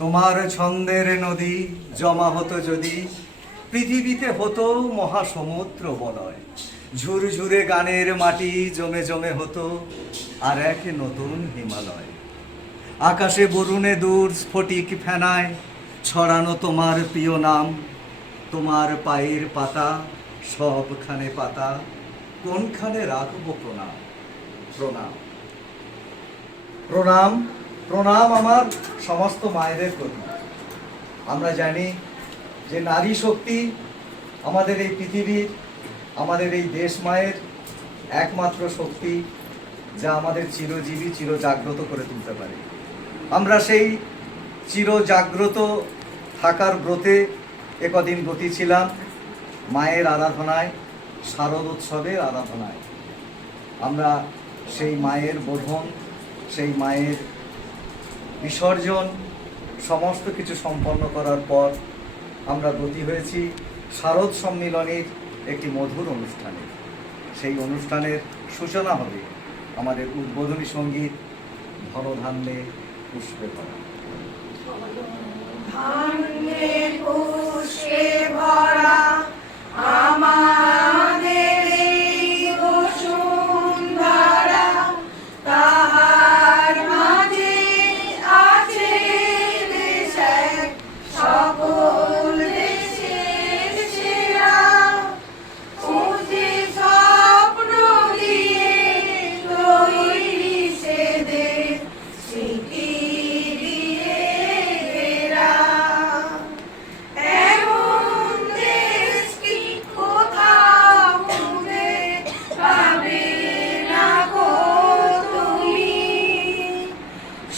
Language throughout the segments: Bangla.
তোমার ছন্দের নদী জমা হতো যদি, পৃথিবীতে হতো মহাসমুদ্র বলয়। ঝুরঝুরে গানের মাটি জমে জমে হতো আর এক নতুন হিমালয়। আকাশে বরুণে দূর স্ফটিক ফেনায় ছড়ানো তোমার প্রিয় নাম। তোমার পায়ের পাতা সবখানে পাতা, কোনখানে রাখবো প্রণাম। প্রণাম প্রণাম প্রণাম আমার সমস্ত মায়েদের প্রতি। আমরা জানি যে নারী শক্তি আমাদের এই পৃথিবীর, আমাদের এই দেশ মায়ের একমাত্র শক্তি, যা আমাদের চিরজীবী চিরজাগ্রত করে তুলতে পারে। আমরা সেই চিরজাগ্রত থাকার ব্রতে একদিন ব্রতী ছিলাম মায়ের আরাধনায়, শারদ উৎসবের আরাধনায়। আমরা সেই মায়ের বোধন, সেই মায়ের বিসর্জন সমস্ত কিছু সম্পন্ন করার পর আমরা ব্রতী হয়েছি শারদ সম্মিলনীর একটি মধুর অনুষ্ঠানে। সেই অনুষ্ঠানের সূচনা হবে আমাদের উদ্বোধনী সঙ্গীত ধনধান্যে পুষ্পে ভরা। ধান্যে পুষ্পে ভরা আমাদের এই বসুন্ধরা, তাহার মাঝে আছে দেশ এক, সকল দেশের সেরা। উঁচে স্বপ্ন দিয়ে তৈরি সে দেশ, স্মৃতি দিয়ে ঘেরা। এমন দেশ কি কোথাও খুঁজে পাবে না গো তুমি।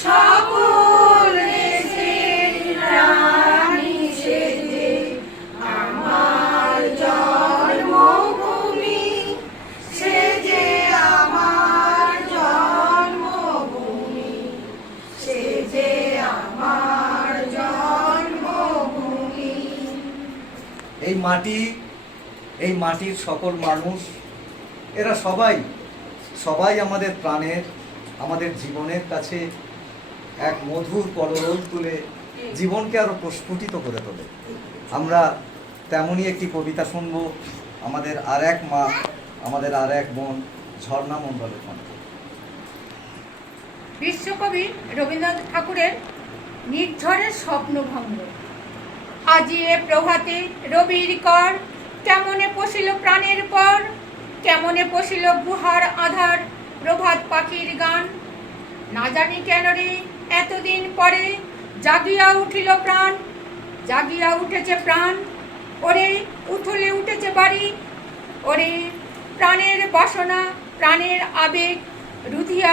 সকল দেশের রানী সে যে আমার জন্মভূমি, সে যে আমার জন্মভূমি, সে যে আমার জন্মভূমি। এই মাটি, এই মাটির সকল মানুষ, এরা সবাই সবাই আমাদের প্রাণের, আমাদের জীবনের কাছে এক মধুর কলরোল তুলে জীবনকে আরো প্রস্ফুটিত করে তোলে। আমরা তেমনই একটি কবিতা শুনব আমাদের আর এক মা, আমাদের আর এক বোন ঝর্ণা মণ্ডলের কণ্ঠে। বিশ্বকবি রবীন্দ্রনাথ ঠাকুরের নির্ঝরের স্বপ্নভঙ্গ। আজি এ প্রভাতে রবির কর, কেমনে পশিল প্রাণের পর, কেমনে পশিল গুহার আধার, প্রভাত পাখির গান। না জানি কেন রে এতদিন পরে জাগিয়া উঠিল প্রাণ, জাগিয়া উঠেছে প্রাণ। ওরে উথলে উঠেছে বাড়ি, ওরে প্রাণের বাসনা, প্রাণের আবেগ রুধিয়া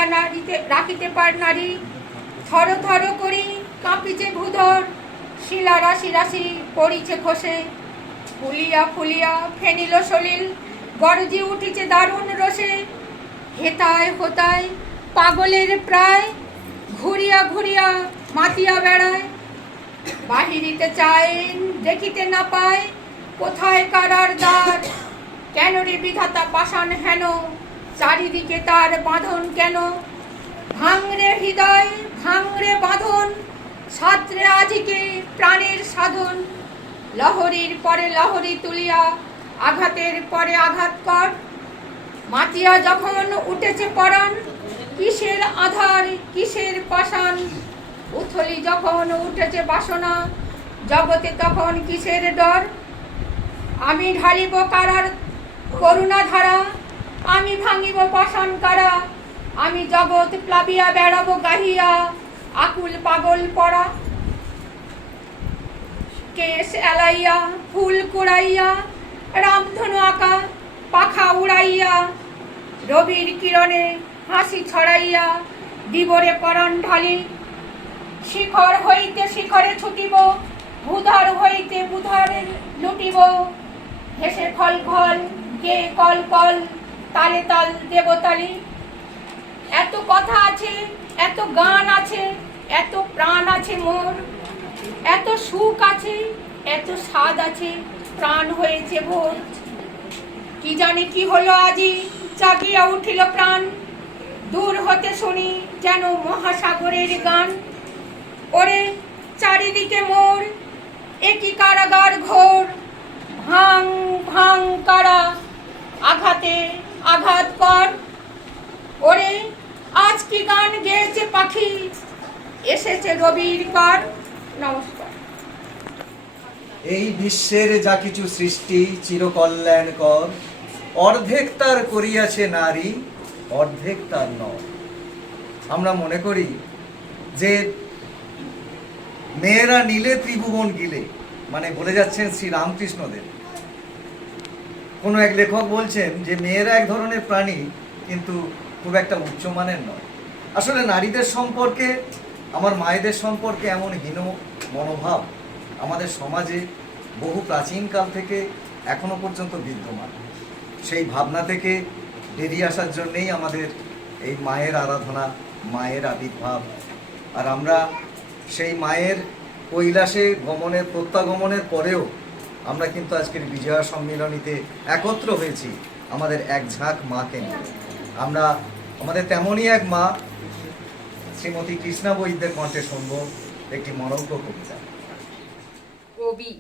রাখিতে পার নারী। থর থর করি কাঁপিছে ভূধর, শিলা রাশি রাশি পড়িছে খসে। ফুলিয়া ফুলিয়া ফেনিল সলিল, গরজি উঠিছে দারুণ রসে। হেতায় হোতায় পাগলের প্রায়, ঘুরিয়া ঘুরিয়া মাতিয়া বেড়ায়। বাহিরিতে চায় দেখিতে না পায়, কোথায় কারার দ্বার। কেন রে বিধাতা পাষাণ হেন, চারিদিকে তার বাঁধন কেন। ভাঙরে হৃদয় ভাঙরে বাঁধন, ছাত্রে আজিকে প্রাণের সাধন। লহরীর পরে লহরী তুলিয়া, আঘাতের পরে আঘাত কর। মাতিয়া যখন উঠেছে পরাণ, কিসের আধার কিসের পাষাণ। উথলি যখন উঠেছে বাসনা, জগতে তখন কিসের ডর। আমি ঢালিব কারার করুণা ধারা, আমি ভাঙিব পাষাণ কারা। আমি জগৎ প্লাবিয়া বেড়াবো গাহিয়া, আকুল পাগল পড়া। কেশ এলাইয়া ফুল কুড়াইয়া, রামধনু আঁকা পাখা উড়াইয়া। রবির কিরণে হাসি ছড়াইয়া, দিবরে পরাণ ঢালি। শিখর হইতে শিখরে ছুটিব, ভূধর হইতে ভূধরে লুটিব। হেসে খল খল গে কল কল, তালে তাল দেবতালি। এত কথা আছে, এত গান আছে, এত প্রাণ আছে মোর। এত সুখ আছে, এত স্বাদ আছে, প্রাণ হয়েছে ভোর। কি জানি কি হলো আজি, জাগিয়া উঠিল প্রাণ। দূর হতে শুনি যেন মহাসাগরের গান। ওরে চারিদিকে মোর একই কারাগার ঘোর, ভাং ভাং কারা আঘাতে আঘাত কর। ওরে আজ কি গান গেয়েছে পাখি, এসেছে রবির কর। নমস্কার। এই বিশ্বের যা কিছু সৃষ্টি চিরকল্যাণকর, অর্ধেক তার করিয়াছে নারী, অর্ধেক তার নর। আমরা মনে করি যে মেয়েরা নীলে ত্রিভুবন গিলে, মানে বলে যাচ্ছেন শ্রী রামকৃষ্ণদেব। কোনো এক লেখক বলছেন যে মেয়েরা এক ধরনের প্রাণী, কিন্তু খুব একটা উচ্চমানের নয়। আসলে নারীদের সম্পর্কে, আমার মায়েদের সম্পর্কে এমন হীন মনোভাব আমাদের সমাজে বহু প্রাচীনকাল থেকে এখনো পর্যন্ত বিদ্যমান। সেই ভাবনা থেকে বেরিয়ে আসার জন্যেই আমাদের এই মায়ের আরাধনা, মায়ের আবির্ভাব। আর আমরা সেই মায়ের কৈলাসে গমনের, প্রত্যাগমনের পরেও আমরা কিন্তু আজকের বিজয়া সম্মিলনীতে একত্র হয়েছি আমাদের এক ঝাঁক মাকে নিয়ে। আমরা আমাদের তেমনই এক মা শ্রীমতী কৃষ্ণা বৈদ্যের কণ্ঠে শুনব একটি মনজ্ঞ কবিতা। কবি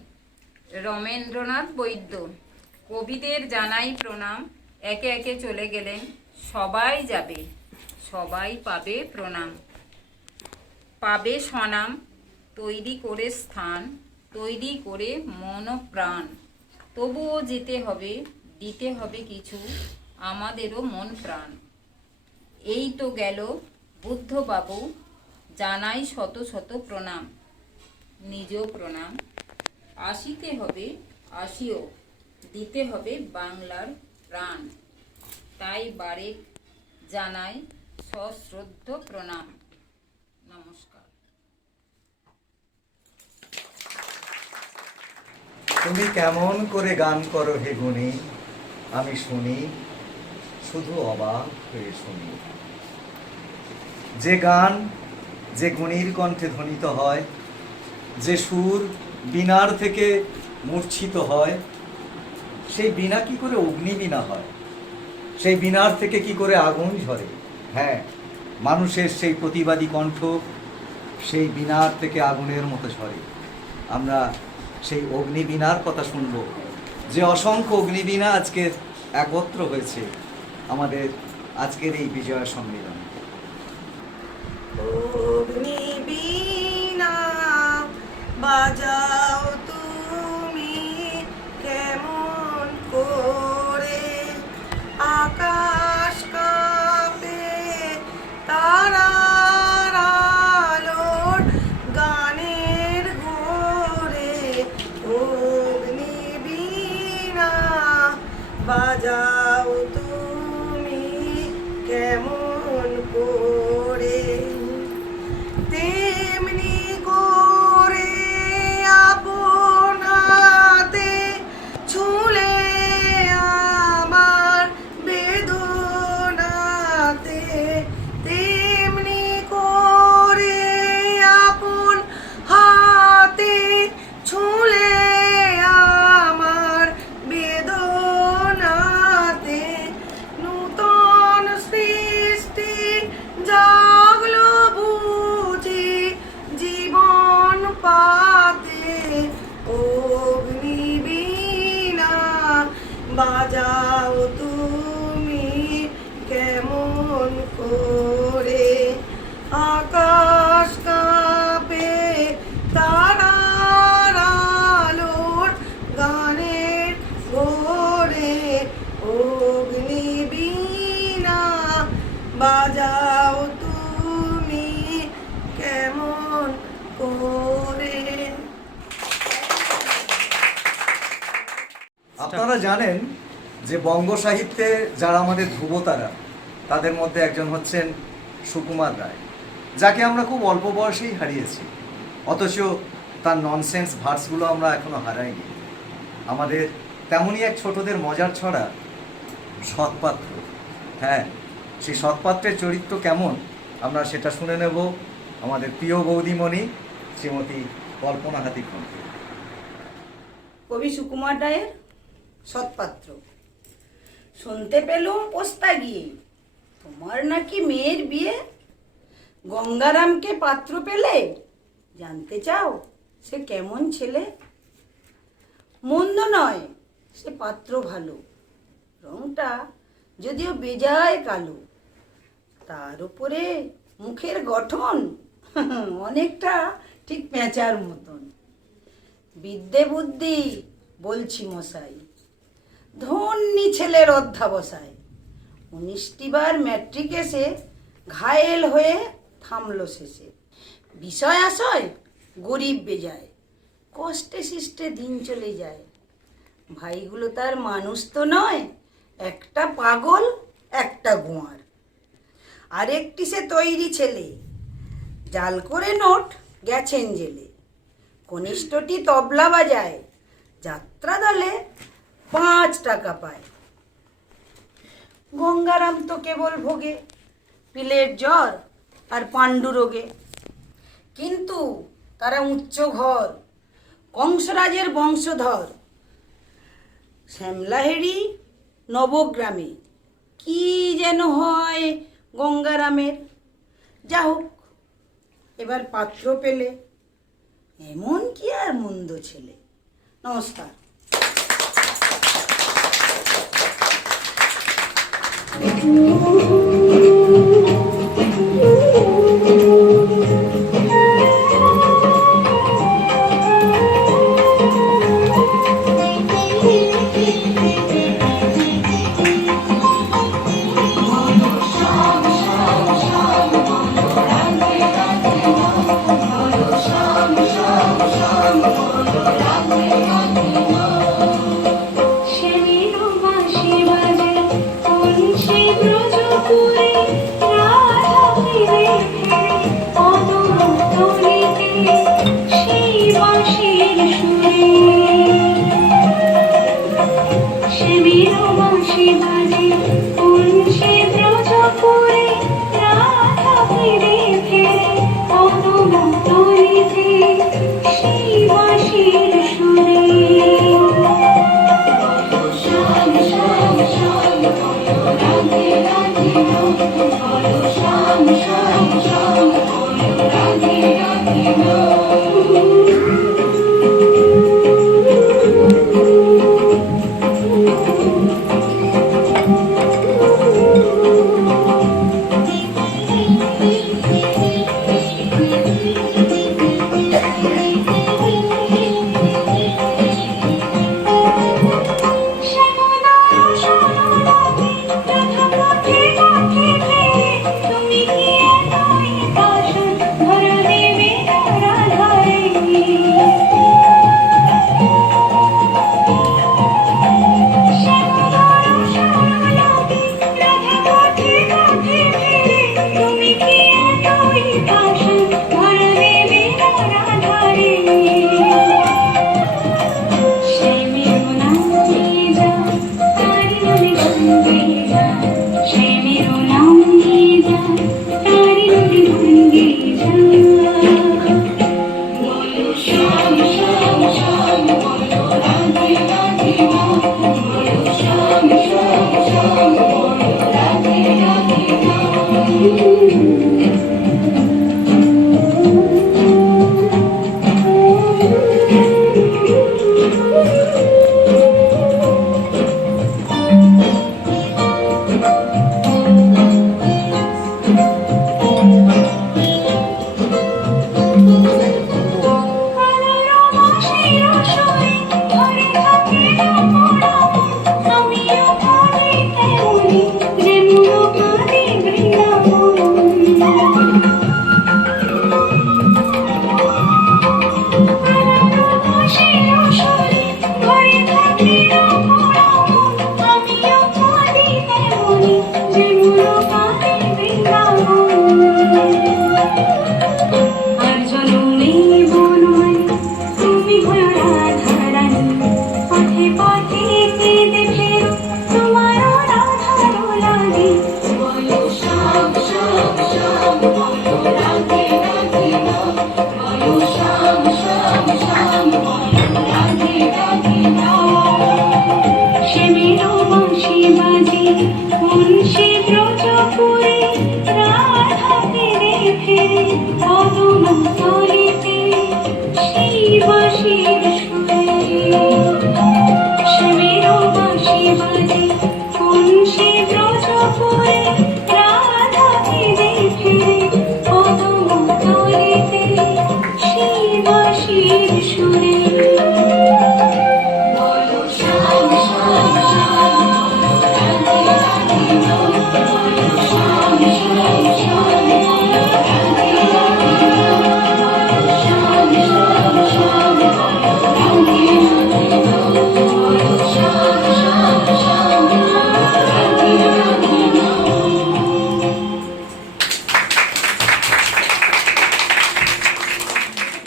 রমেন্দ্রনাথ বৈদ্য। কবিদের জানাই প্রণাম, একে একে চলে গেলেন, সবাই যাবে, সবাই পাবে প্রণাম। পাবে স্বনাম, তৈরি করে স্থান, তৈরি করে মন প্রাণ। তবুও যেতে হবে, দিতে হবে কিছু, আমাদেরও মন প্রাণ। এই তো গেল বুদ্ধবাবু, জানাই শত শত প্রণাম, নিজ প্রণাম। আসিতে হবে, আসিও, দিতে হবে বাংলার প্রাণ। তাই বারেক জানাই সশ্রদ্ধ প্রণাম। নমস্কার। তুমি কেমন করে গান করো হে গুণী, আমি শুনি, শুধু অবাক হয়ে শুনি। যে গান যে গুণীর কণ্ঠে ধ্বনিত হয়, যে সুর বীণার থেকে মূর্ছিত হয়, সেই বীণা কি করে অগ্নিবীণা হয়? সেই বীণার থেকে কি করে আগুন ঝরে? হ্যাঁ, মানুষের সেই প্রতিবাদী কণ্ঠ সেই বীণার থেকে আগুনের মতো ঝরে। আমরা সেই অগ্নিবীণার কথা শুনব, যে অসংখ্য অগ্নিবীণা আজকের একত্র হয়েছে আমাদের আজকের এই বিজয়া সম্মেলন। অগ্নিবীণা বাজাও তুমি কেমন করে, আকাশ কাঁপে তারার আলোর গানের ঘোরে। অগ্নিবীণা বাজাও তুমি কেমন করে, তেমনি করে আপন হাতে ছুঁলে আমার বেদনাতে, তেমনি করে আপন হাতে ছুঁলে আমার বেদনাতে। নূতন সৃষ্টি জাগলো বুঝি জীবন পাতে। অগ্নিবীণা বাজাও তুমি কেমন করে, আকাশ কাঁপে তারার আলোর গানের ঘোরে। অগ্নিবীণা বাজাও তুমি কেমন করে। আপনারা জানেন যে বঙ্গ সাহিত্যে যারা আমাদের ধ্রুবতারা, তাদের মধ্যে একজন হচ্ছেন সুকুমার রায়, যাকে আমরা খুব অল্প বয়সেই হারিয়েছি। অথচ তার ননসেন্স ভার্সগুলো আমরা এখনো হারাইনি। আমাদের তেমনই এক ছোটদের মজার ছড়া সৎপাত্র। হ্যাঁ, সেই সৎপাত্রের চরিত্র কেমন আমরা সেটা শুনে নেব আমাদের প্রিয় বৌদিমণি শ্রীমতী কল্পনা হাতি কণ্ঠে। কবি সুকুমার রায়ের সৎপাত্র। শুনতে পেলুম পোস্তা গিয়ে, তোমার নাকি মেয়ের বিয়ে, গঙ্গারামকে পাত্র পেলে, জানতে চাও সে কেমন ছেলে? মন্দ নয়, সে পাত্র ভালো, রংটা যদিও বেজায় কালো, তার উপরে মুখের গঠন অনেকটা ঠিক পেঁচার মতন। বিদ্যে বুদ্ধি বলছি মশাই, ধন্যী ছেলের অধ্যাবসায়। 19টি বার ম্যাট্রিক এসে ঘায়েল হয়ে থামলো শেষে। বিষয় আশয় গরিব বেজায়, কষ্টে শিষ্টে দিন চলে যায়। ভাইগুলো তার মানুষ তো নয়, একটা পাগল একটা গোয়ার। আরেকটি সে তৈরি ছেলে, জাল করে নোট গেছেন জেলে। কনিষ্ঠটি তবলা বাজায়, যাত্রা দলে 5 টাকা পায়। গঙ্গারাম তো কেবল ভোগে পিলের জ্বর আর পাণ্ডু রোগে, কিন্তু তারা উচ্চ ঘর, কংসরাজের বংশধর। শ্যামলাহেরি নবগ্রামে কি যেন হয় গঙ্গারামের। যা হোক, এবার পাত্র পেলে, এমন কি আর মন্দ ছেলে। নমস্কার। তুমি কি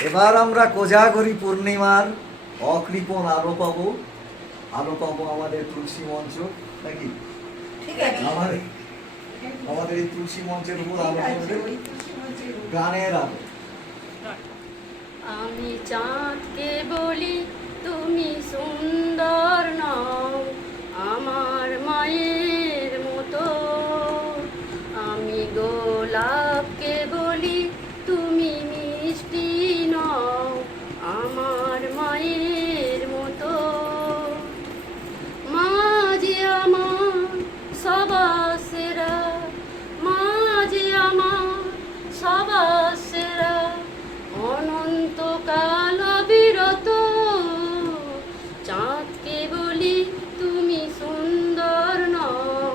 এবার আমরা কোজাগরী পূর্ণিমার অকৃপণ আলো পাবো আমাদের তুলসী মঞ্চ নাকি ঠিক আছে আমাদের এই তুলসী মঞ্চের উপর আলো পড়বে গানের আলো। আমি চাঁদকে বলি তুমি সুন্দর নও আমার মায়ের মতো, আমি গোলাপকে বলি তুমি মিষ্টি নও আমার মায়ের মতো, মা যে আমার সবার সেরা, মা যে আমার সবার সেরা, অনন্তকাল বিরত, চাঁদকে বলি তুমি সুন্দর নও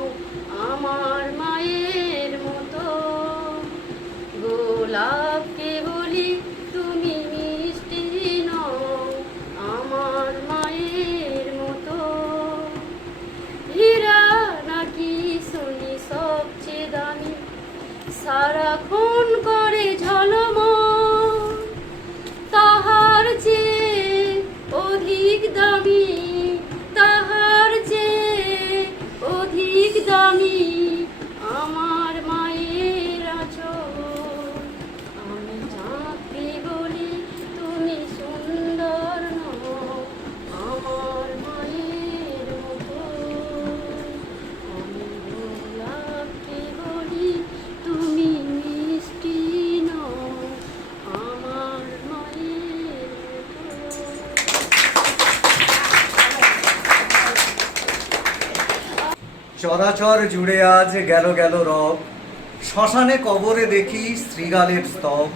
আমার মায়ের মতো, গোলাপকে বলি তুমি মিষ্টি নও আমার মায়ের মতো, হীরা নাকি শুনি সবচেয়ে দামি, সারাক্ষণ করে ঝলমল, তাহার চেয়ে অধিক দামি, তাহার চেয়ে অধিক দামি আমার মায়ের আঁচল, আমি চাঁদকে বলি তুমি সুন্দর নও আমার মায়ের মতো, আমি গোলাপকে বলি তুমি মিষ্টি নও আমার মায়ের মতো। চরাচর জুড়ে আজ গেল গেল রব, শ্মশানে কবরে দেখি শ্রীগালের স্তব,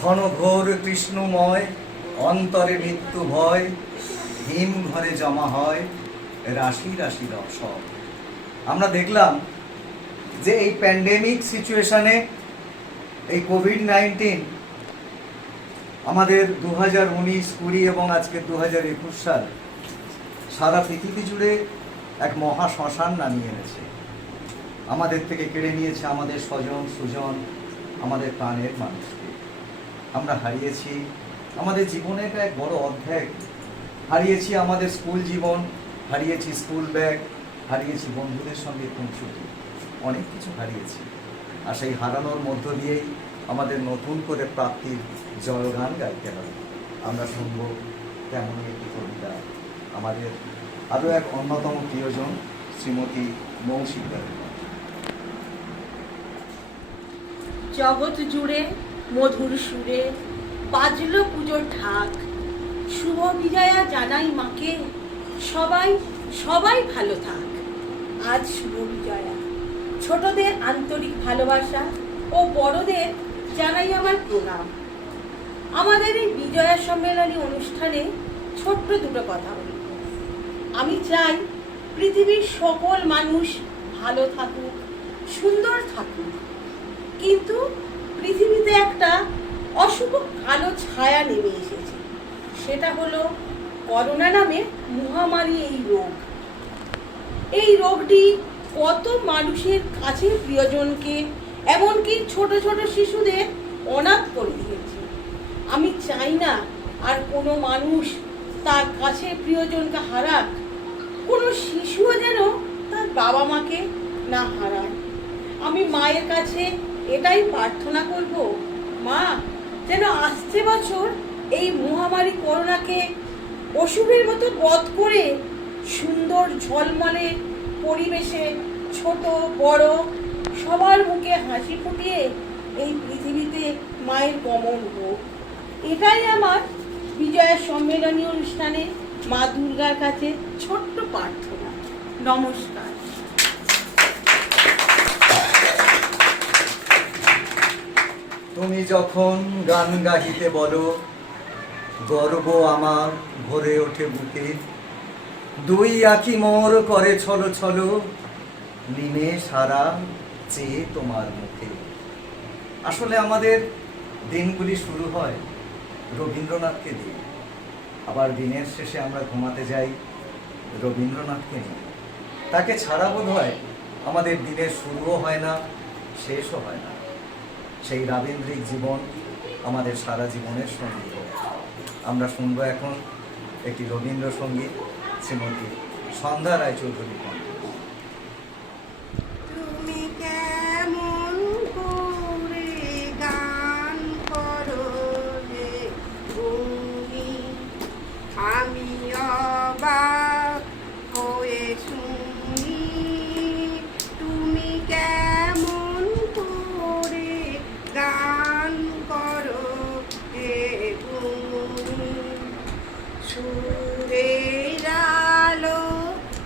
ঘন ঘোর কৃষ্ণময় অন্তরে মৃত্যু ভয়, হিম ঘরে জমা হয় রাশি রাশি রসব। আমরা দেখলাম যে এই প্যান্ডেমিক সিচুয়েশনে এই কোভিড-19 আমাদের 2019, 20 এবং আজকে 2021 সাল সারা পৃথিবী জুড়ে এক মহা শ্মশান নামিয়ে এনেছে। আমাদের থেকে কেড়ে নিয়েছে আমাদের স্বজন সুজন, আমাদের প্রাণের মানুষকে। আমরা হারিয়েছি আমাদের জীবনের এক বড় অধ্যায়, হারিয়েছি আমাদের স্কুল জীবন, হারিয়েছি স্কুল ব্যাগ, হারিয়েছি বন্ধুদের সঙ্গে খুনসুটি, অনেক কিছু হারিয়েছি। আর সেই হারানোর মধ্য দিয়েই আমাদের নতুন করে প্রাপ্তির জয়গান গাইতে হবে। আমরা শুনব তেমনই একটি কবিতা আমাদের আরও এক অন্যতম প্রিয়জন শ্রীমতী মৌসিকার। জগৎ জুড়ে মধুর সুরে বাজলো পুজোর ঢাক, শুভ বিজয়া জানাই মাকে সবাই সবাই ভালো থাক। আজ শুভ বিজয়া, ছোটদের আন্তরিক ভালোবাসা ও বড়দের জানাই আমার প্রণাম। আমাদের এই বিজয়া সম্মেলনী অনুষ্ঠানে ছোট্ট দুটো কথা বলি। আমি চাই পৃথিবীর সকল মানুষ ভালো থাকুক, সুন্দর থাকুক, কিন্তু পৃথিবীতে একটা অশুভ কালো ছায়া নেমে এসেছে, সেটা হলো করোনা নামে মহামারী এই রোগ। এই রোগটি কত মানুষের কাছে প্রিয়জনকে, এমনকি ছোট ছোট শিশুদের অনাথ করে দিয়েছে। আমি চাই না আর কোনো মানুষ তার কাছে প্রিয়জনকে হারাক, কোনো শিশুও যেন তার বাবা মাকে না হারায়। আমি মায়ের কাছে এটাই প্রার্থনা করব, মা যেন আসছে বছর এই মহামারী করোনাকে অশুভের মতো বধ করে সুন্দর ঝলমলে পরিবেশে ছোট বড় সবার মুখে হাসি ফুটিয়ে এই পৃথিবীতে মায়ের গমন হোক। এটাই আমার বিজয়া সম্মেলনী অনুষ্ঠানে মা দুর্গার কাছে ছোট্ট প্রার্থনা। নমস্কার। তুমি যখন গান গাহিতে বলো, গর্ব আমার ভরে ওঠে বুকে, দুই আঁখি মোর করে ছলো ছলো, নিমে সারা চেয়ে তোমার মুখে। আসলে আমাদের দিনগুলি শুরু হয় রবীন্দ্রনাথকে দিয়ে, আবার দিনের শেষে আমরা ঘুমাতে যাই রবীন্দ্রনাথকে নিয়ে। তাকে ছাড়া বোধ হয় আমাদের দিনের শুরুও হয় না, শেষও হয় না। সেই রাবীন্দ্রিক জীবন আমাদের সারা জীবনের সঙ্গী হোক। আমরা শুনবো এখন একটি রবীন্দ্রসঙ্গীত, শ্রীমতী সন্ধ্যা রায়চৌধুরী কণ্ঠে। তুমি কেমন করে গান করো রে তুমি, আমি অবাক হয়ে শুনি। তুমি কেমন করে গান করো রে তুমি, সুরের আলো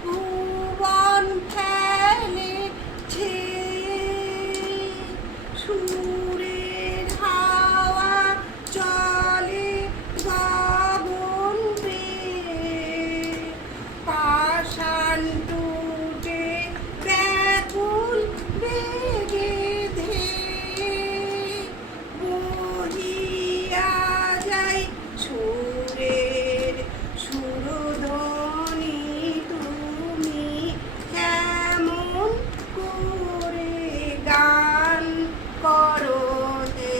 ভুবন ফেলেছে, সুরের হাওয়া চলে গগন বেয়ে, পাষাণ টুটে ব্যাকুল বেগে ধেয়ে বহিয়া যায় সুরের সুরধ্বনি। তুমি কেমন করে গান করো হে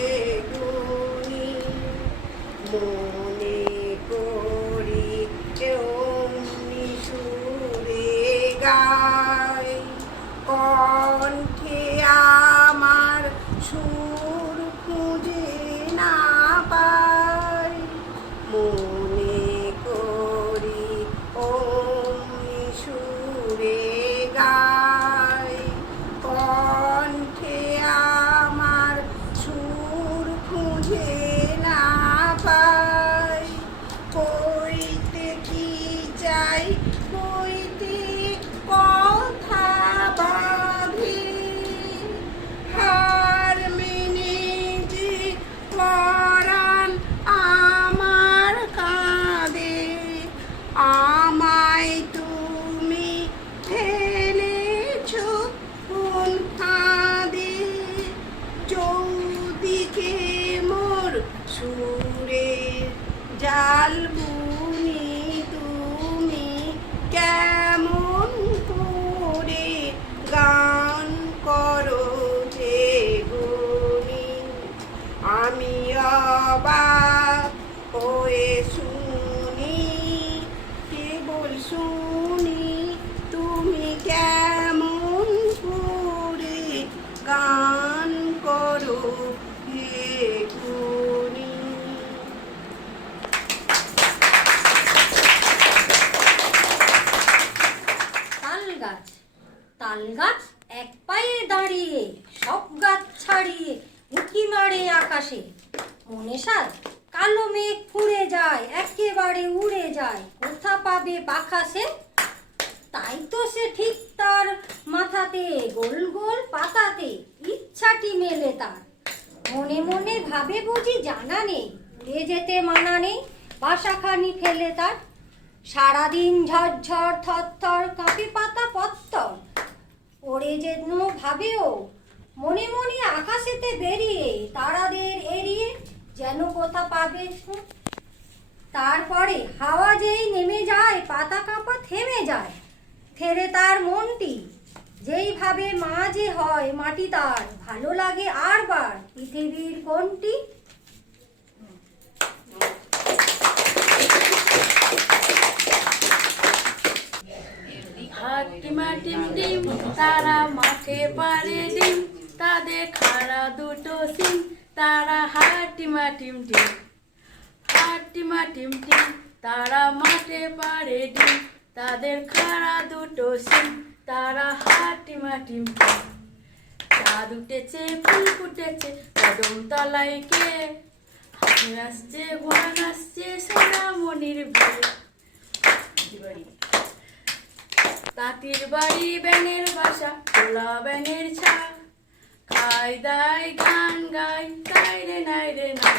গুণী, মনে করি অমনি সুরে গায়, কণ্ঠে আমার সুর খুঁজে না পাই, মনে করি অমনি সুরে গায়, কণ্ঠে আমার সুর খুঁজে না পাই। কইতে কি চাই, কইতে কথা বাঁধে, হার মেনে যে পরাণ আমার কাঁদে, আমায় তুমি ফেলেছ কোন ফাঁদে, চৌদিকে মোর সুরের জাল বুনি। তুমি কেমন করে গান করো হে গুণী, আমি অবাক হয়ে শুনি, কেবল শুনি। তুমি কেমন করে গান করো হে গুণী। তাল গাছ, তাল গাছ এক পায়ে দাঁড়িয়ে, সব গাছ ছাড়িয়ে উঁকি মারে আকাশে। মনে সাজ কালো মেঘ ফুঁড়ে যায়, একেবারে উড়ে যায়, কোথা পাবে পাখা সে? তাই তো সে ঠিক তার মাথাতে গোল গোল পাতাতে ইচ্ছাটি মেলে তার। মনে মনে ভাবে বুঝি জানা নেই, উড়ে যেতে মানা নেই, বাসাখানি ফেলে তার। সারাদিন ঝরঝর থরথর কাঁপে পাতা পত্তর, ওরে যেন ভাবেও মনে মনে আকাশেতে বেরিয়ে, তারাদের এড়িয়ে যেন কোথা পাবে সে। তারপরে হাওয়া যেই নেমে যায়, পাতা কাঁপা থেমে যায়, ফেরে তার মনটি। যেই ভাবে মা যে হয় মাটি তার, ভালো লাগে আর বার পৃথিবীর কোনটি। হাটিমা টিম টিম তারা মাঠে পারে ডিম, তাদের খাড়া দুটো সিং, তারা হাটিমা টিম টিম। হাটিমা টিম টিম তারা মাঠে পারে ডিম, তাদের খাড়া দুটো সিং, তারা হাটিমা টিম টিম। চাঁদ উঠেছে ফুল ফুটেছে কদম তলায় কে, হাসি আসছে ঘোড়া নাচছে সোনামণির বিয়ে। তাঁতির বাড়ি ব্যাঙের বাসা, তোলা ব্যাঙের ছা, খাই দাই গান গাই, তাই রে নাই রে না।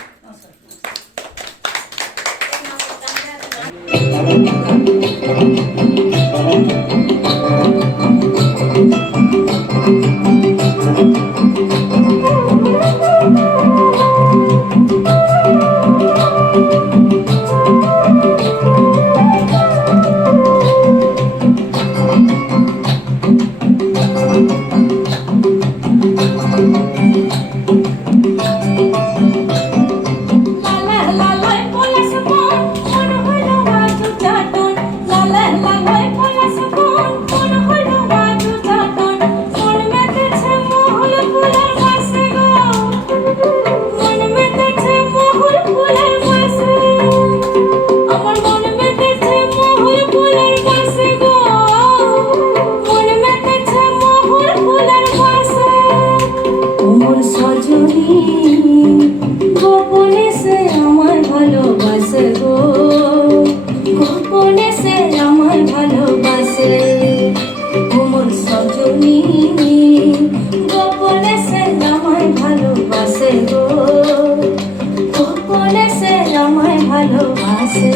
সজনী গোপনে সে আমায় ভালোবাসে গো, গোপনে সে আমায় ভালোবাসে। মোর সজনী গোপনে সে আমায় ভালোবাসে গো, গোপনে সে আমায় ভালোবাসে।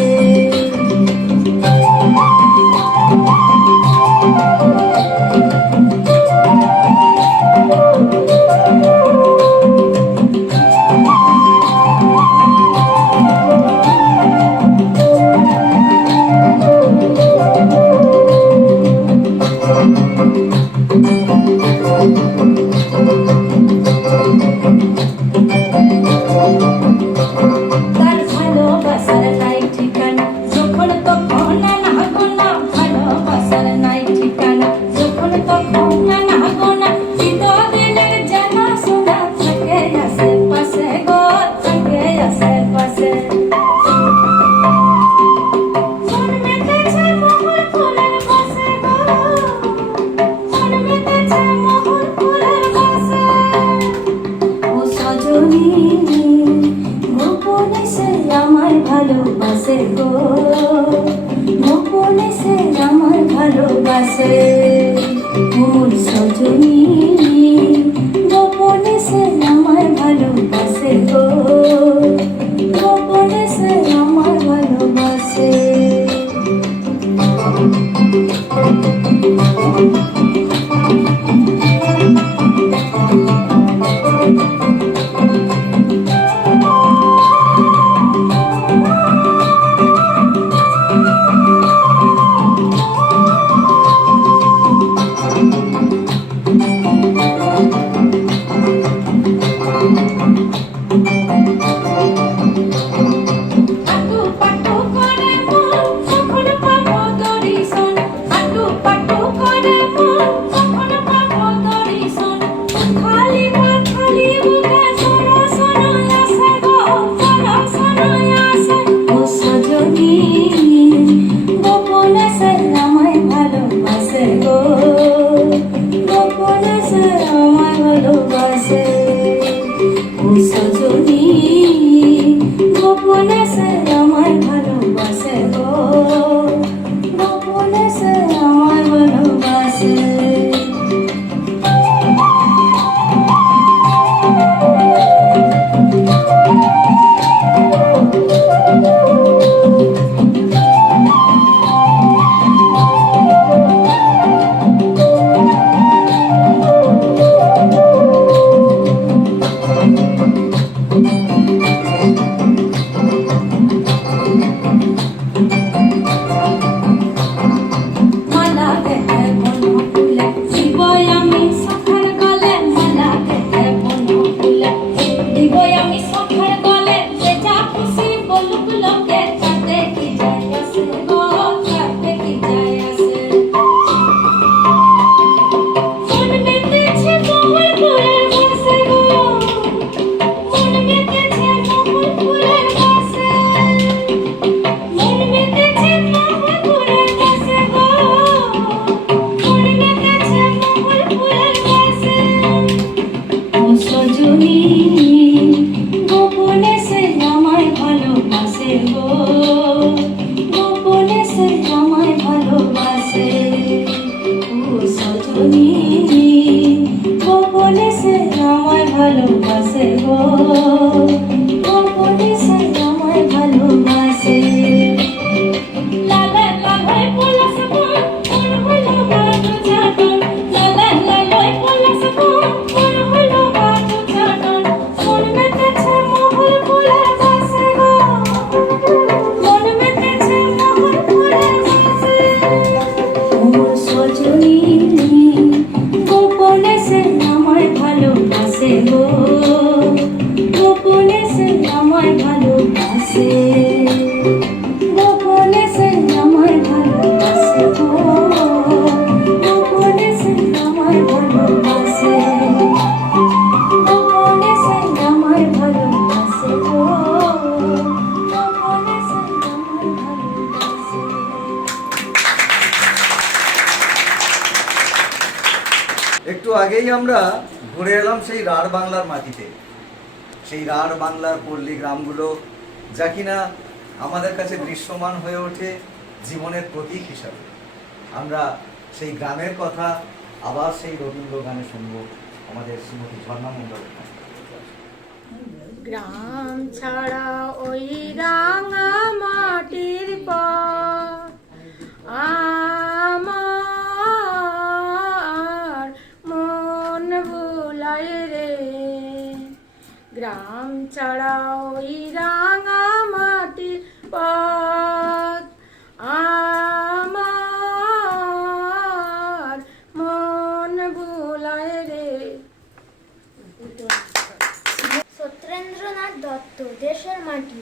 তার ভালোবাসার নাই ঠিকানা, যখন তখন না গোনা, ভালোবাসার নাই ঠিকানা, যখন তখন না গোনা, চিরদিনের জানা শোনা থাকে আশেপাশে গো, থাকে আশেপাশে। মন মেতেছে মোহর ফুলের বাসে গো, মন মেতেছে মোহর ফুলের বাসে। ও সজনী গোপনে সে আমায় ভালোবাসে গো, গোপনে সে আমায় ভালোবাসে। মোর সজনী গোপনে সে আমায় ভালোবাসে গো, গোপনে সে আমায় ভালোবাসে। আটু পাটু করে মন যখন পাবো দর্শন, আটু পাটু করে মন যখন পাবো দর্শন, খালি বুকে দর্শন আসে গো, দর্শন আসে। ও সজনী গোপনে সে আমায় ভালোবাসে গো, গোপনে সে আমায় ভালোবাসে। ও সজনী গোপনে সে আমায় ভালোবাসে গো, গোপনে সে আমায় ভালোবাসে। মালা গেথে বন ফুলে দিবই আমি সখার গলে, মালা গেথে বন ফুলে দিবই আমি সখার গলে। যে যা খুশি বলুক লোকে, তাতে কি যায় আসে গো, তাতে কি যায় আসে। মন মেতেছে মোহর ফুলের বাসে গো, মন মেতেছে মোহর ফুলের বাসে, মন মেতেছে মোহর ফুলের বাসে গো, মন মেতেছে মোহর ফুলের বাসে। ও সজনী গোপনে সে আমায় ভালোবাসে গো, গোপনে সে আমায় ভালোবাসে। ও সজনী গোপনে সে আমায় ভালোবাসে গো, গোপনে সে আমায় ভালোবাসে। লালা লালাই পলাশ বন মন হলো বাদু চাটন, লালা লালাই পলাশ বন মন হলো বাদু চাটন, মন মেতেছে মোহর ফুলের বাসে গো, মন মেতেছে মোহর ফুলের বাসে। মোর সজনী গোপনে সে আমায় ভালোবাসে গো, গোপনে সে আমায় ভালোবাসে, গোপনে সে আমায় ভালোবাসে গো, গোপনে সে আমায় ভালোবাসে, গোপনে সে আমায় ভালোবাসে গো, গোপনে সে আমায় ভালোবাসে। একটু আগেই আমরা ঘুরে এলাম সেই রাঢ় বাংলার মাটিতে, সেই রাঢ় বাংলার পল্লী গ্রামগুলো, যা কিনা আমাদের কাছে দৃশ্যমান হয়ে ওঠে জীবনের প্রতীক হিসাবে। আমরা সেই গ্রামের কথা আবার সেই রবীন্দ্র গানে শুনবো আমাদের শ্রীমতী ঝর্ণা মণ্ডলের কাছে। গ্রাম ছাড়া ওই রাঙা মাটির পর আমার মন ভুলায় রে। গ্রাম ছাড়া ওই রাঙা মাটির পথ আমার মন ভুলায় রে। সত্যেন্দ্রনাথ দত্ত। দেশের মাটি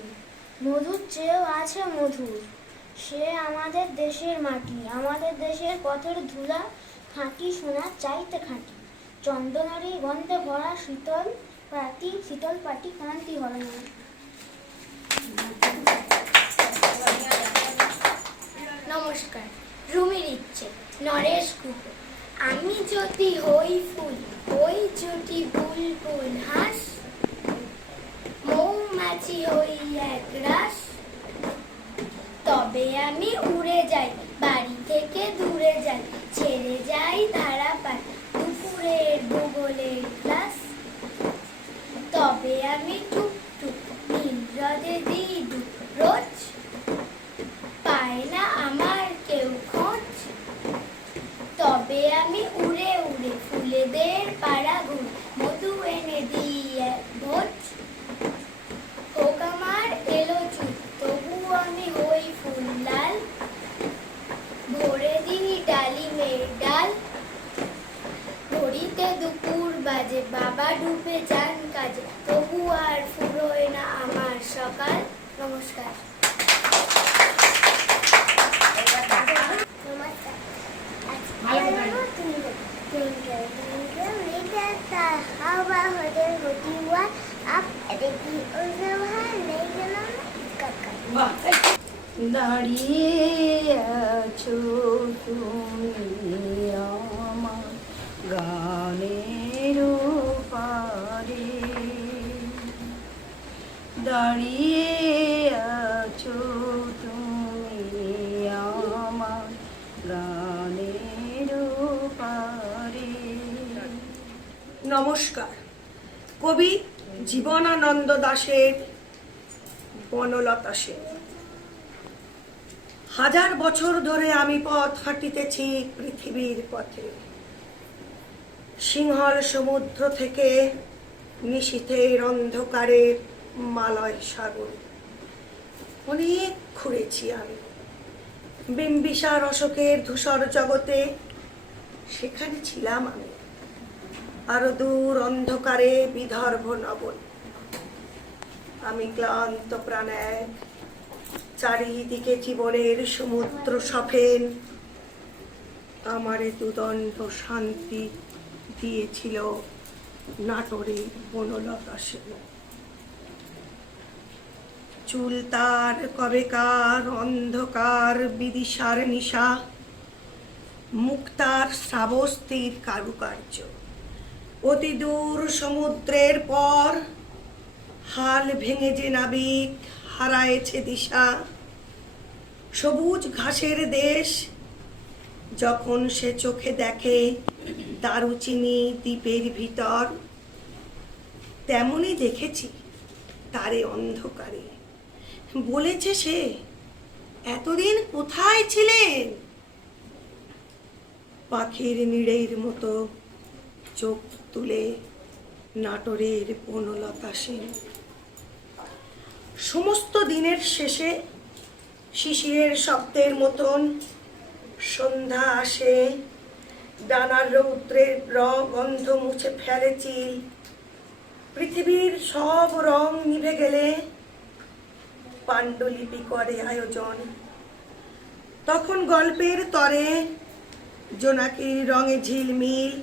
মধুর চেয়েও আছে মধুর, সে আমাদের দেশের মাটি, আমাদের দেশের পথের ধুলা, খাঁটি সোনার চাইতে খাঁটি, চন্দনারি গন্ধে ভরা শীতল পাটি ক্রান্তি হয় না। নমস্কার। রুমির ইচ্ছে। নরেশ গুহ। আমি যদি হই ফুল, ওই যদি বুলবুল হাঁস, মৌমাছি হই এক রাস, তবে আমি উড়ে যাই, বাড়ি থেকে দূরে যাই, ছেড়ে যাই ধারাপাত, দুপুরের ভূগোলের ক্লাস, তবে আমি টুকটুক নীল হ্রদে দিই ডুব রোজ, পায় না আমার কেউ খোঁজ, তবে আমি উড়ে উড়ে ফুলেদের পাড়া ঘুর, মধু এনে দিই এক ভোজ, হোক আমার এলো চুল, তবু আমি হই ফুল লাল, ভরে দিই ডালিমের ডাল, ঘড়িতে দুপুর বাজে, বাবা ডুবে যান কাজে, তবু আর ফুরোয় না আমার সকাল। নমস্কার। নমস্কার। হাওয়া হতে হতি हुआ आप देखी उस वहाँ नहीं गला দাঁড়িয়ে আছো তুমি আমার গানের পারে, দাঁড়িয়ে আছো তুমি আমার গানের পারে। নমস্কার। কবি জীবনানন্দ দাশের বনলতা সেন। হাজার বছর ধরে আমি পথ হাঁটিতেছি পৃথিবীর পথে, সিংহল সমুদ্র থেকে নিশীথের অন্ধকারে মালয় সাগর। অনেক ঘুরেছি আমি বিম্বিসার অশোকের ধূসর জগতে, সেখানে ছিলাম আমি। আরো দূর অন্ধকারে বিদর্ভ নবন। আমি ক্লান্ত প্রাণ এক, চারিদিকে জীবনের সমুদ্র সফেন। আমারে দুদণ্ড শান্তি দিয়েছিল নাটোরের বনলতা সেন। চুল তার কবেকার অন্ধকার বিদিশার নিশা, মুক্তার শ্রাবস্তির কারুকার্য। অতি দূর সমুদ্রের পর হাল ভেঙে যে নাবিক হারায়েছে দিশা, সবুজ ঘাসের দেশ যখন সে চোখে দেখে দারুচিনি দ্বীপের ভিতর, তেমনই দেখেছি তারে অন্ধকারে। বলেছে সে, এতদিন কোথায় ছিলেন? পাখির নিড়ের মতো চোখ তুলে নাটোরের বনলতা সেন। সমস্ত দিনের শেষে শিশিরের শব্দের মতন সন্ধ্যা আসে, ডানার রৌদ্রের গন্ধ মুছে ফেলে চিল। পৃথিবীর সব রং নিভে গেলে পাণ্ডুলিপি করে আয়োজন। তখন গল্পের তরে জোনাকির রঙে ঝিলমিল,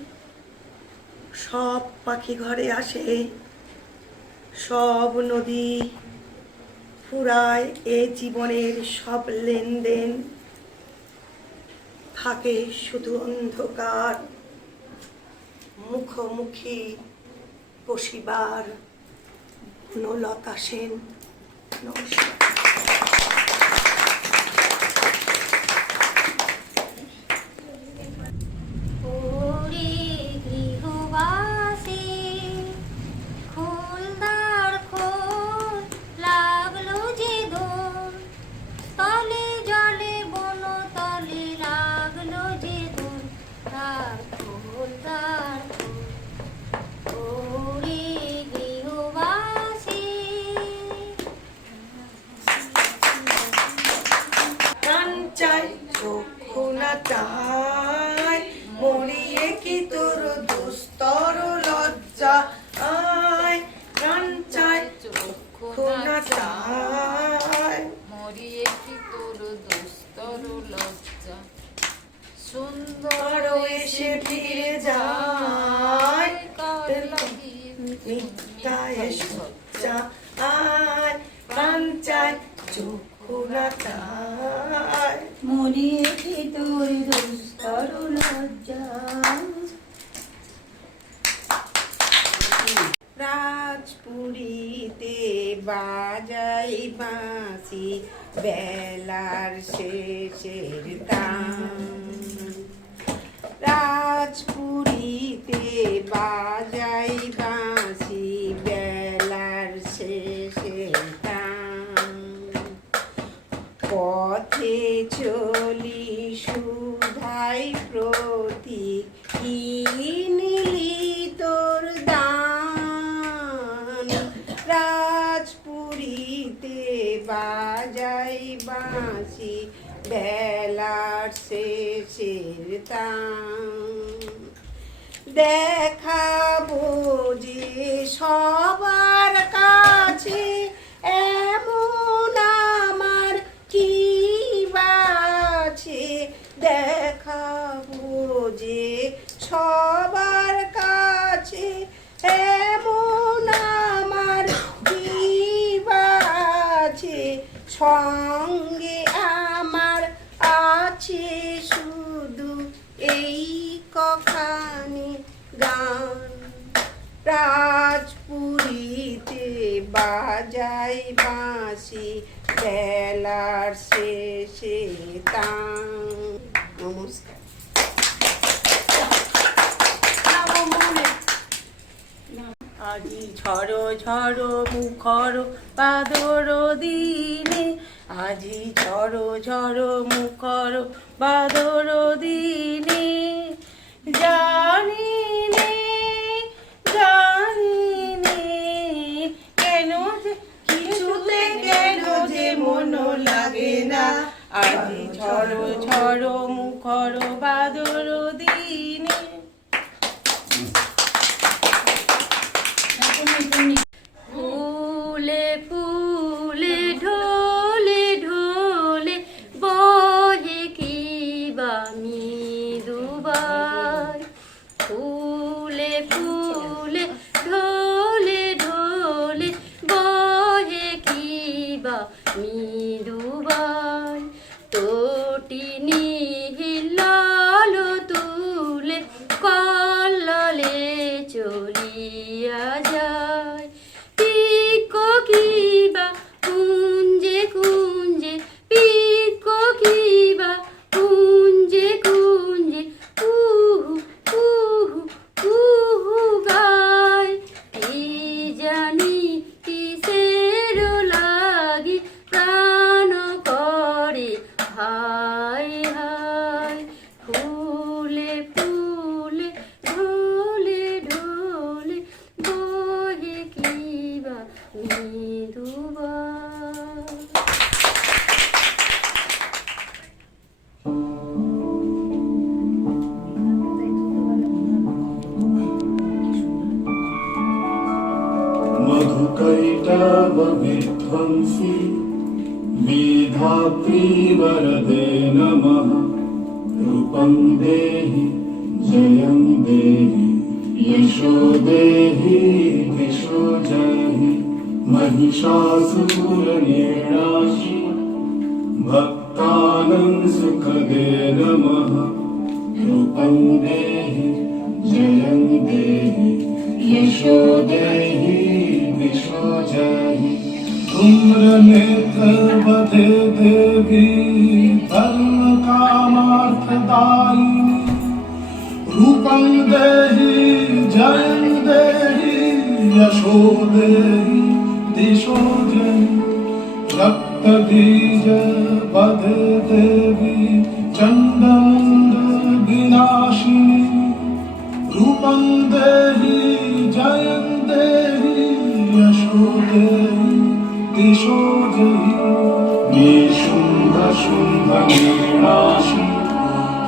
সব পাখি ঘরে আসে, সব নদী ফুরায় এ জীবনের সব লেনদেন। থাকে শুধু অন্ধকার, মুখোমুখি বসিবার নলতা সেন। নমস্কার। ওরে গৃহবাসী, খোলদার খোল, লাগলো যে দোল, তলে জলে বন তলে লাগলো যে দোল, তার খোলদার খোল। ওরে গৃহবাসী, প্রাণ চাই চক্ষু না চাই, মরিয়ে কি তোর দুস্তর লজ্জা আয়। প্রাণ চাই চক্ষু না চাই, মরিয়ে কি তোর দুস্তর লজ্জা, সুন্দর বড় এসে ফিরে যায়, কার লাগিয়ে মিথ্যায় সজ্জা আয়। প্রাণ চাই চক্ষু না চাই, মরিয়ে কি তোর দুস্তর লজ্জা। রাজপুরীতে বাজাই বাঁশি বেলার শেষের তান। রাজপুরীতে বাজাই বাঁশি বেলার শেষের তান। পথে চলি সুধাই প্রতীক, কি নিলি তোর দান। রাজপুরীতে বাজাই বাঁশি বেলার শেষের তান। দেখাবো যে সবার কাছে, এমন আমার কি বাছে। দেখাবো যে সবার কাছে, এমন আমার কি বাছে। সঙ্গে আমার আছে শুধু এই কখানি গান। রাজপুরীতে বাজাই বাঁশি বেলার শেষে তান। নমস্কার। আজি ঝড়ো ঝড়ো মুখর বাদর দিনে, আজি ঝড়ো ঝড়ো মুখর বাদর দিনে, জানি নে জানি নে কেন যে কিছুতে কেন যে মন লাগে না। আজি ঝড়ো ঝড়ো মুখর বাদর দিনে। ফুলে ফুলে ঢোলে ঢোলে বহে কি বা মৃদুবাই। ফুলে ফুলে ঢোলে ঢোলে বহে কি বা মৃদুবাই। তটিনী হিলাল তুলে কল্ললে চলিয়া যায়। পিকো কিবা কুঞ্জে কুঞ্জে, পিকো কিবা কুঞ্জে কুঞ্জে, কুহু কুহু কুহু গায়। কি জানি কিসের লাগি প্রাণ করে হায় হায়। ফুলে ফুলে ঢোলে ঢোলে বহে কিবা মৃদুবাই। मधुकैटवविध्वंसी मेधाप्रीवरदे नमः। रूपं देहि जयं देहि यशो देहि दिशो जहि। महिषासुरनिर्णाशि भक्तानां सुखदे नमः। रूपं देहि जयं देहि यशो देहि विश्वजहि धूम्रनेत्रवधे देवी धर्म कामार्थदायिनी रूपं देहि जयं देहि यशो देहि दिशो जहि रक्तबीज वधे देवी चण्डमुण्ड विनाशिनी रूपं देहि जयं देहि यशो देहि दिशो जहि निशुम्भ शुम्भ निनाशि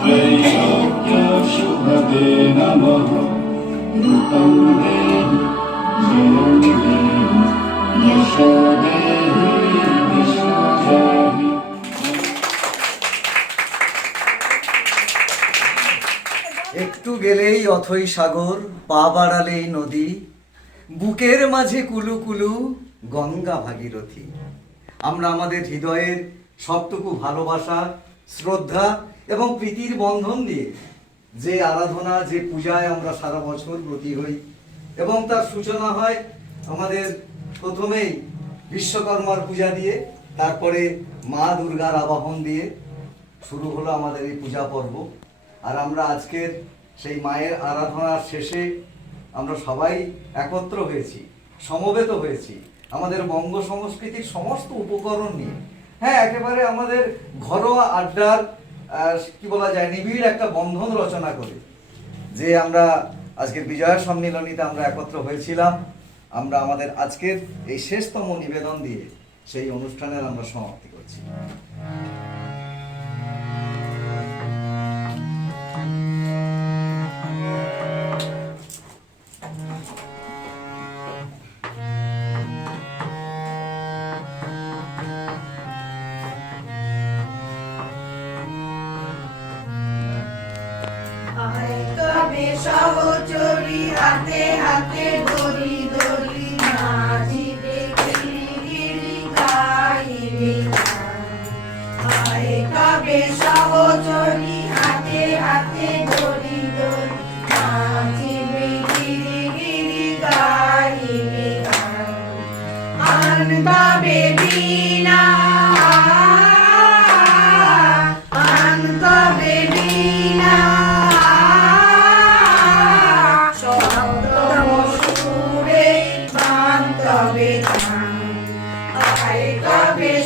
त्रैलोक्य शुभदे नमः रूपं देहि जयं देहि यशो देहि दिशो जहि একটু গেলেই অথই সাগর, পা বাড়ালেই নদী, বুকের মাঝে কুলু কুলু গঙ্গা ভাগীরথী। আমরা আমাদের হৃদয়ের সবটুকু ভালোবাসা, শ্রদ্ধা এবং প্রীতির বন্ধন দিয়ে যে আরাধনা, যে পূজায় আমরা সারা বছর ব্রতী হই, এবং তার সূচনা হয় আমাদের প্রথমেই বিশ্বকর্মার পূজা দিয়ে, তারপরে মা দুর্গার আবাহন দিয়ে শুরু হলো আমাদের এই পূজা পর্ব। আর আমরা আজকের সেই মায়ের আরাধনার শেষে আমরা সবাই একত্র হয়েছি, সমবেত হয়েছি আমাদের বঙ্গ সংস্কৃতির সমস্ত উপকরণ নিয়ে। হ্যাঁ, একেবারে আমাদের ঘরোয়া আড্ডার কি বলা যায়, নিবিড় একটা বন্ধন রচনা করে যে আমরা আজকের বিজয়া সম্মিলনীতে আমরা একত্র হয়েছিলাম। আমরা আমাদের আজকের এই শেষতম নিবেদন দিয়ে সেই অনুষ্ঠানের আমরা সমাপ্তি করছি। সহচরি হাতে হাতে ধরি ধরি নাচিবে গিরি গাইবে আয় কবে সহচরি হাতে হাতে ধরি ধরি নাচিবে গিরি গাইবে আনবে বিনা আনবে বিনা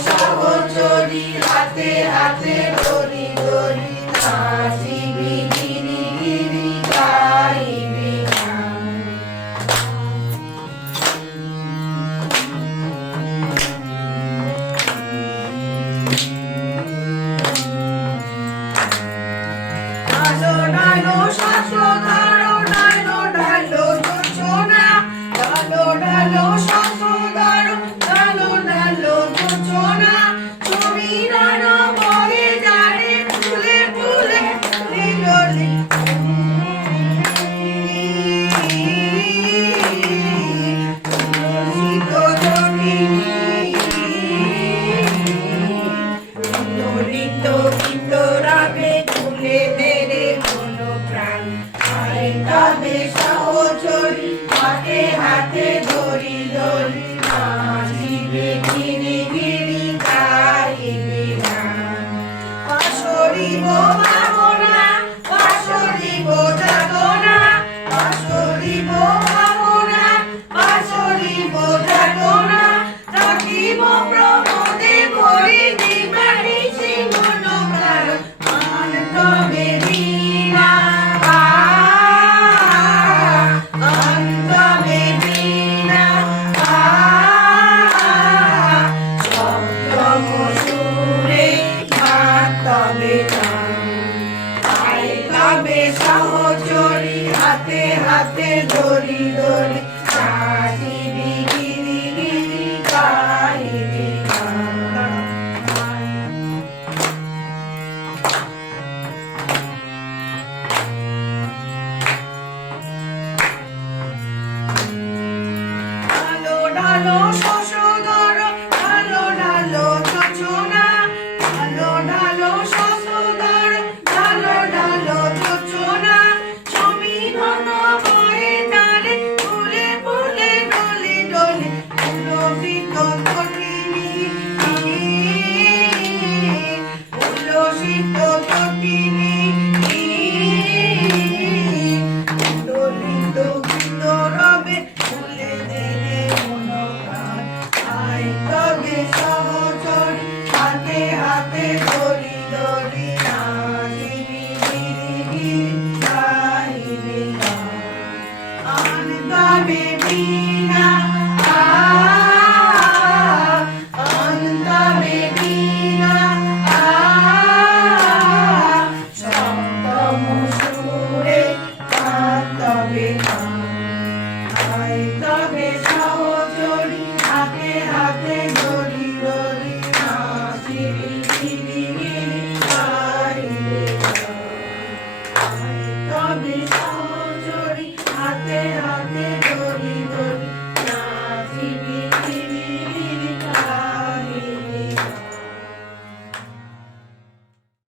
সহচরি হাতে হাতে ধরি ধরি নাচিবি গিরি গিরি গাইবি ডালো ডালো শাশো দাঁড়ো ডালো ডালো যোজনা ডালো ডালো শাশো দাঁড়ো ডালো ডালো যোজনা ছবিরানো বয়ে যারে ফুলে ফুলে লিললি সহচরি হাতে হাতে ধরি ধরি নাচিবে